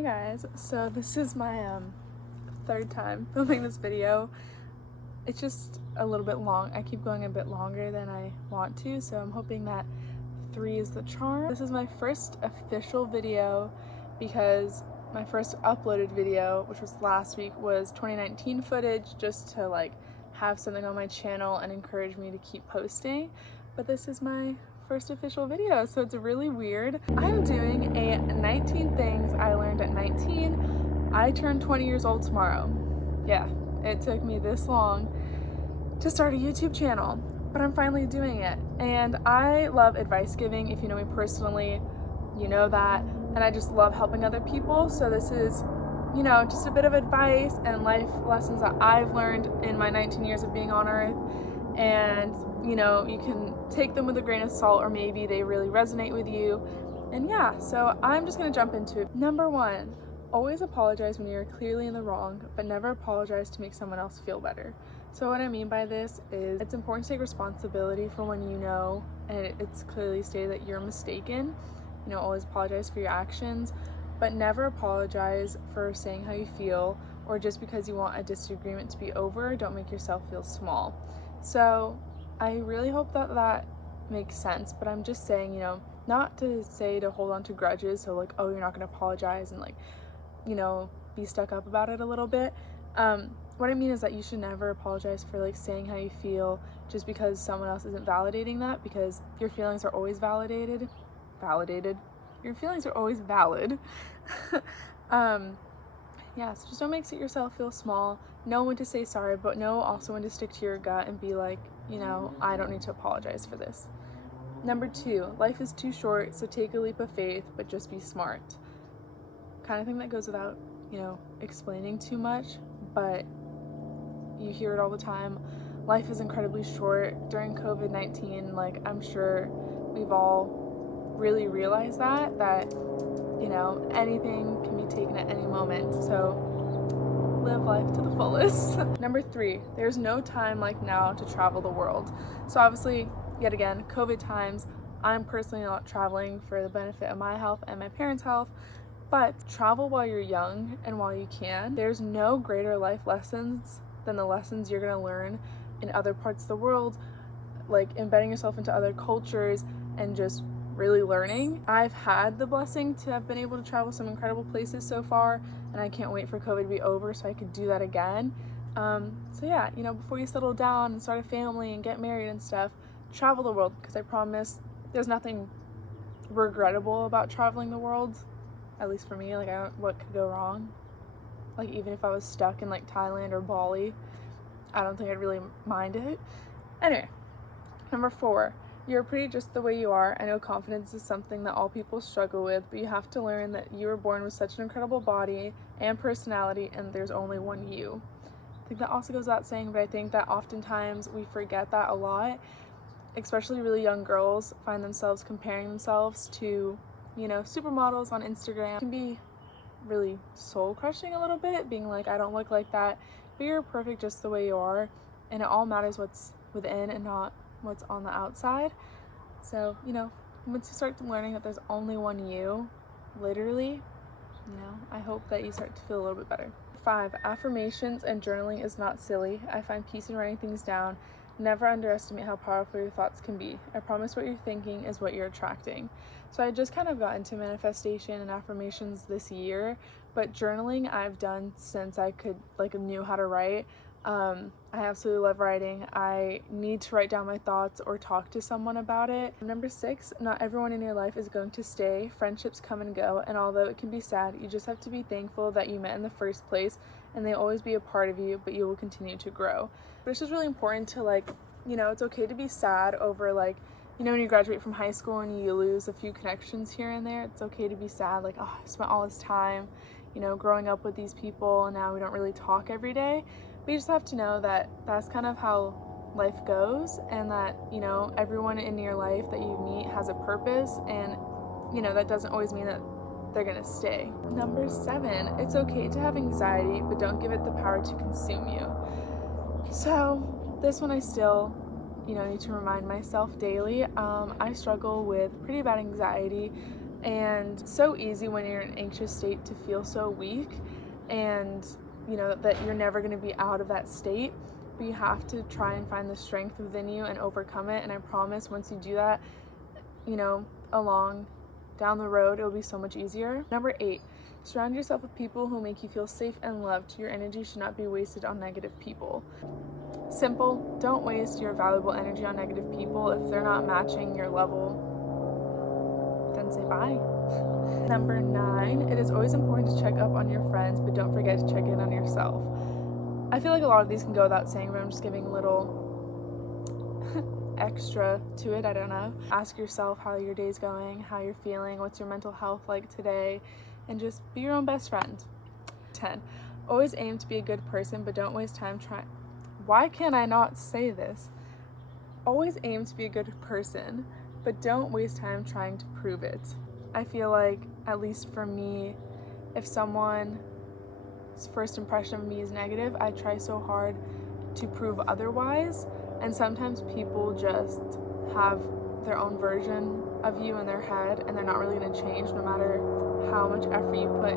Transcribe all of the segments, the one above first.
Hey guys, so this is my third time filming this video. It's just a little bit long. I keep going a bit longer than I want to, so I'm hoping that 3 is the charm. This is my first official video because my first uploaded video, which was last week, was 2019 footage just to like have something on my channel and encourage me to keep posting. But this is my first official video, so it's really weird. I'm doing a 19 things I learned at 19. I turn 20 years old tomorrow. Yeah, it took me this long to start a YouTube channel, but I'm finally doing it. And I love advice giving. If you know me personally, you know that. And I just love helping other people. So this is, you know, just a bit of advice and life lessons that I've learned in my 19 years of being on Earth. And, you know, you can take them with a grain of salt, or maybe they really resonate with you. And yeah, so I'm just gonna jump into it. Number 1, always apologize when you're clearly in the wrong, but never apologize to make someone else feel better. So what I mean by this is it's important to take responsibility for when you know and it's clearly stated that you're mistaken. You know, always apologize for your actions, but never apologize for saying how you feel, or just because you want a disagreement to be over. Don't make yourself feel small. So I really hope that that makes sense, but I'm just saying, you know, not to say to hold on to grudges, so like, oh, you're not going to apologize and like, you know, be stuck up about it a little bit. What I mean is that you should never apologize for like saying how you feel just because someone else isn't validating that, because your feelings are always validated. Your feelings are always valid. Yeah, so just don't make yourself feel small. Know when to say sorry, but know also when to stick to your gut and be like, you know, I don't need to apologize for this. Number 2, life is too short, so take a leap of faith, but just be smart. Kind of thing that goes without, you know, explaining too much, but you hear it all the time. Life is incredibly short. During COVID-19, like, I'm sure we've all really realized that, you know, anything can be taken at any moment. So live life to the fullest. Number 3, there's no time like now to travel the world. So obviously, yet again, COVID times, I'm personally not traveling for the benefit of my health and my parents' health, but travel while you're young and while you can. There's no greater life lessons than the lessons you're gonna learn in other parts of the world, like embedding yourself into other cultures and just really learning. I've had the blessing to have been able to travel some incredible places so far, and I can't wait for COVID to be over so I could do that again. So yeah, you know, before you settle down and start a family and get married and stuff, travel the world, because I promise there's nothing regrettable about traveling the world, at least for me. Like, what could go wrong? Like, even if I was stuck in like Thailand or Bali, I don't think I'd really mind it. Anyway, number 4, you're pretty just the way you are. I know confidence is something that all people struggle with, but you have to learn that you were born with such an incredible body and personality, and there's only one you. I think that also goes without saying, but I think that oftentimes we forget that a lot. Especially really young girls find themselves comparing themselves to, you know, supermodels on Instagram. It can be really soul crushing a little bit, being like, I don't look like that, but you're perfect just the way you are, and it all matters what's within and not what's on the outside. So, you know, once you start learning that there's only one you, literally, you know, I hope that you start to feel a little bit better. 5, affirmations and journaling is not silly. I find peace in writing things down. Never underestimate how powerful your thoughts can be. I promise what you're thinking is what you're attracting. So I just kind of got into manifestation and affirmations this year, but journaling I've done since I knew how to write. I absolutely love writing. I need to write down my thoughts or talk to someone about it. Number 6, not everyone in your life is going to stay. Friendships come and go, and although it can be sad, you just have to be thankful that you met in the first place, and they always be a part of you, but you will continue to grow. But it's just really important to, like, you know, it's okay to be sad over, like, you know, when you graduate from high school and you lose a few connections here and there. It's okay to be sad, like, oh, I spent all this time, you know, growing up with these people, and now we don't really talk every day. But you just have to know that that's kind of how life goes, and that, you know, everyone in your life that you meet has a purpose, and, you know, that doesn't always mean that they're gonna stay. Number 7, it's okay to have anxiety, but don't give it the power to consume you. So this one I still, you know, need to remind myself daily. I struggle with pretty bad anxiety, And so easy when you're in an anxious state to feel so weak, and you know that you're never going to be out of that state, but you have to try and find the strength within you and overcome it. And I promise once you do that, you know, along down the road, it'll be so much easier. Number 8, surround yourself with people who make you feel safe and loved. Your energy should not be wasted on negative people. Simple. Don't waste your valuable energy on negative people. If they're not matching your level, then say bye. Number 9, it is always important to check up on your friends, but don't forget to check in on yourself. I feel like a lot of these can go without saying, but I'm just giving a little extra to it. I don't know. Ask yourself how your day's going, how you're feeling, what's your mental health like today, and just be your own best friend. 10, always aim to be a good person, but don't waste time trying. Why can't I not say this? Always aim to be a good person, but don't waste time trying to prove it. I feel like, at least for me, if someone's first impression of me is negative, I try so hard to prove otherwise, and sometimes people just have their own version of you in their head, and they're not really going to change no matter how much effort you put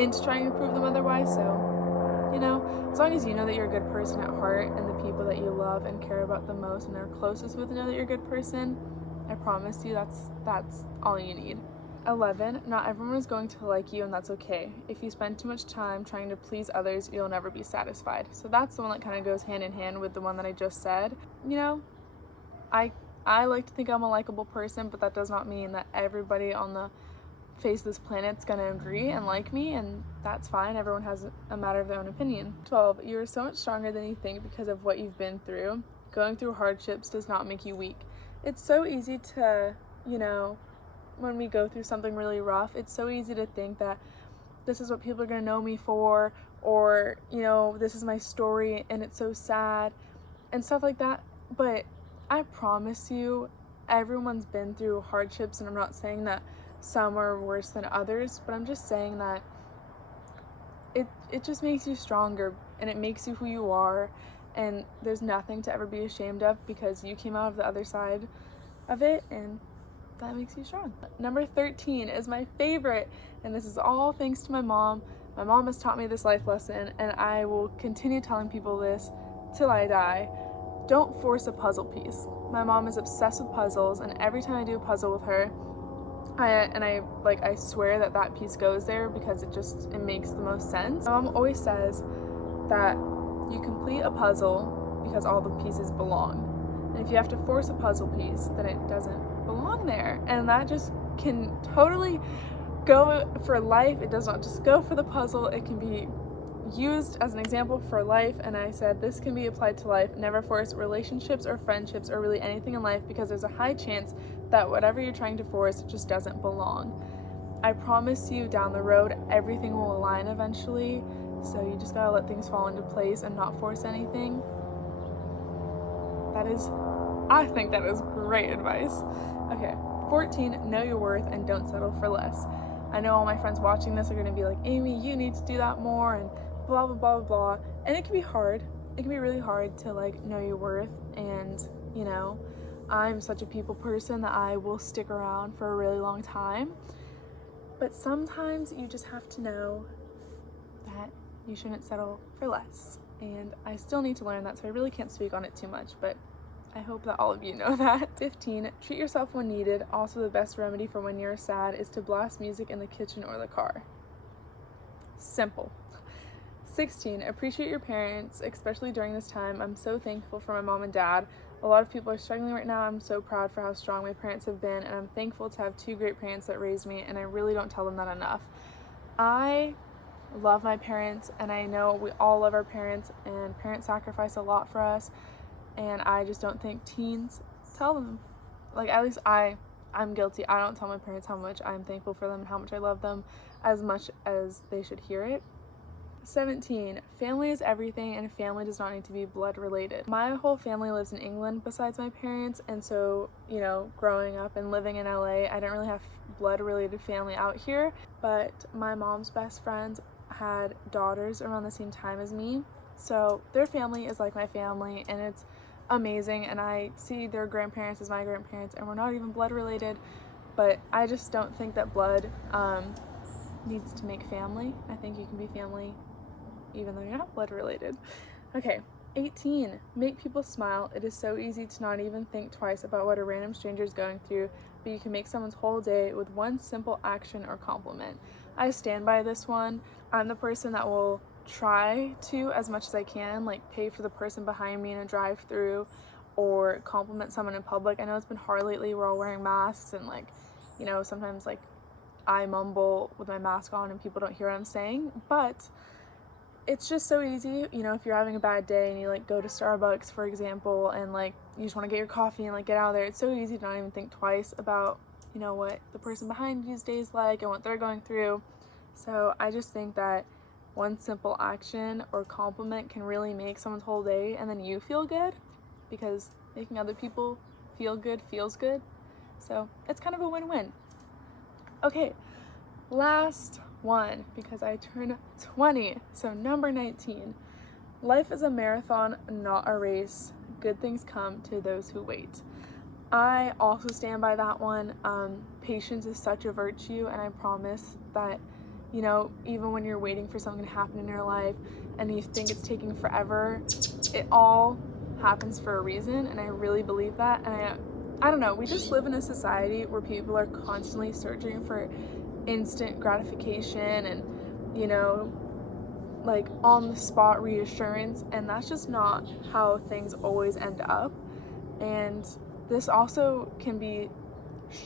into trying to prove them otherwise. So, you know, as long as you know that you're a good person at heart, and the people that you love and care about the most and are closest with know that you're a good person, I promise you that's all you need. 11, not everyone is going to like you, and that's okay. If you spend too much time trying to please others, you'll never be satisfied. So that's the one that kind of goes hand in hand with the one that I just said. You know, I like to think I'm a likable person, but that does not mean that everybody on the face of this planet's gonna agree and like me, and that's fine. Everyone has a matter of their own opinion. 12, you are so much stronger than you think because of what you've been through. Going through hardships does not make you weak. It's so easy to, you know, when we go through something really rough, it's so easy to think that this is what people are going to know me for, or, you know, this is my story and it's so sad and stuff like that. But I promise you, everyone's been through hardships, and I'm not saying that some are worse than others, but I'm just saying that it just makes you stronger, and it makes you who you are, and there's nothing to ever be ashamed of because you came out of the other side of it, and that makes you strong. Number 13 is my favorite, and this is all thanks to my mom. My mom has taught me this life lesson, and I will continue telling people this till I die. Don't force a puzzle piece. My mom is obsessed with puzzles, and every time I do a puzzle with her, I swear that piece goes there because it makes the most sense. My mom always says that you complete a puzzle because all the pieces belong. And if you have to force a puzzle piece, then it doesn't belong there. And that just can totally go for life. It does not just go for the puzzle. It can be used as an example for life. And I said this can be applied to life. Never force relationships or friendships or really anything in life, because there's a high chance that whatever you're trying to force just doesn't belong. I promise you, down the road, everything will align eventually. So you just gotta let things fall into place and not force anything. I think that is great advice. Okay, 14, know your worth and don't settle for less. I know all my friends watching this are gonna be like, Amy, you need to do that more, and blah, blah, blah, blah, blah. And it can be hard. It can be really hard to know your worth, and I'm such a people person that I will stick around for a really long time. But sometimes you just have to know that you shouldn't settle for less. And I still need to learn that, so I really can't speak on it too much, but I hope that all of you know that. 15, treat yourself when needed. Also, the best remedy for when you're sad is to blast music in the kitchen or the car. Simple. 16, appreciate your parents, especially during this time. I'm so thankful for my mom and dad. A lot of people are struggling right now. I'm so proud for how strong my parents have been, and I'm thankful to have 2 great parents that raised me, and I really don't tell them that enough. I love my parents, and I know we all love our parents, and parents sacrifice a lot for us, and I just don't think teens tell them. At least I'm guilty. I don't tell my parents how much I'm thankful for them and how much I love them as much as they should hear it. 17, family is everything, and family does not need to be blood related. My whole family lives in England besides my parents, and so, growing up and living in LA, I didn't really have blood related family out here, but my mom's best friends had daughters around the same time as me, so their family is like my family, and it's amazing, and I see their grandparents as my grandparents, and we're not even blood related, but I just don't think that blood needs to make family. I think you can be family even though you're not blood related. Okay, 18. Make people smile. It is so easy to not even think twice about what a random stranger is going through, but you can make someone's whole day with one simple action or compliment. I stand by this one. I'm the person that will try to, as much as I can, like pay for the person behind me in a drive-through or compliment someone in public. I know it's been hard lately. We're all wearing masks and like, you know, sometimes like I mumble with my mask on and people don't hear what I'm saying, but it's just so easy, you know, if you're having a bad day and you like go to Starbucks, for example, and like you just want to get your coffee and like get out of there. It's so easy to not even think twice about, you know, what the person behind you's day is like and what they're going through. So I just think that one simple action or compliment can really make someone's whole day, and then you feel good because making other people feel good feels good. So it's kind of a win-win. Okay, last one, because I turn 20, so number 19. Life is a marathon, not a race. Good things come to those who wait. I also stand by that one. Patience is such a virtue, and I promise that, you know, even when you're waiting for something to happen in your life and you think it's taking forever, it all happens for a reason, and I really believe that. And I don't know, we just live in a society where people are constantly searching for instant gratification and, you know, like on the spot reassurance, and that's just not how things always end up. And this also can be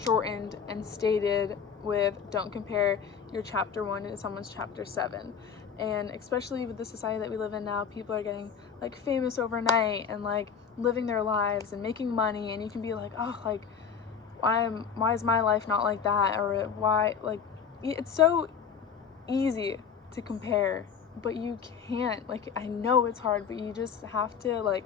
shortened and stated with don't compare your chapter 1 to someone's chapter 7. And especially with the society that we live in now, people are getting like famous overnight and like living their lives and making money, and you can be like, oh, like why is my life not like that, or why, like, it's so easy to compare, but you can't. Like, I know it's hard, but you just have to like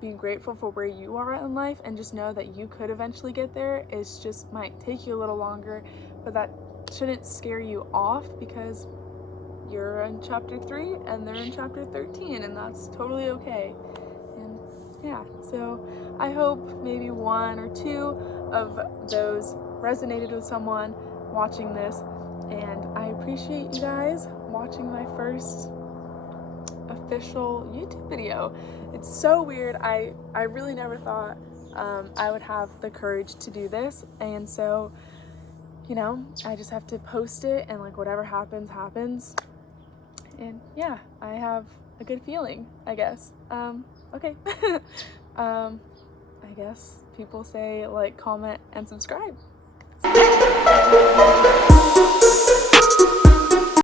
be grateful for where you are in life and just know that you could eventually get there. It's just might take you a little longer, but that shouldn't scare you off because you're in chapter 3 and they're in chapter 13, and that's totally okay. And yeah, so I hope maybe 1 or 2 of those resonated with someone watching this, and I appreciate you guys watching my first official YouTube video. It's so weird. I really never thought I would have the courage to do this, and so, you know, I just have to post it, and like whatever happens happens. And yeah, I have a good feeling, I guess. Okay. I guess people say like, comment, and subscribe.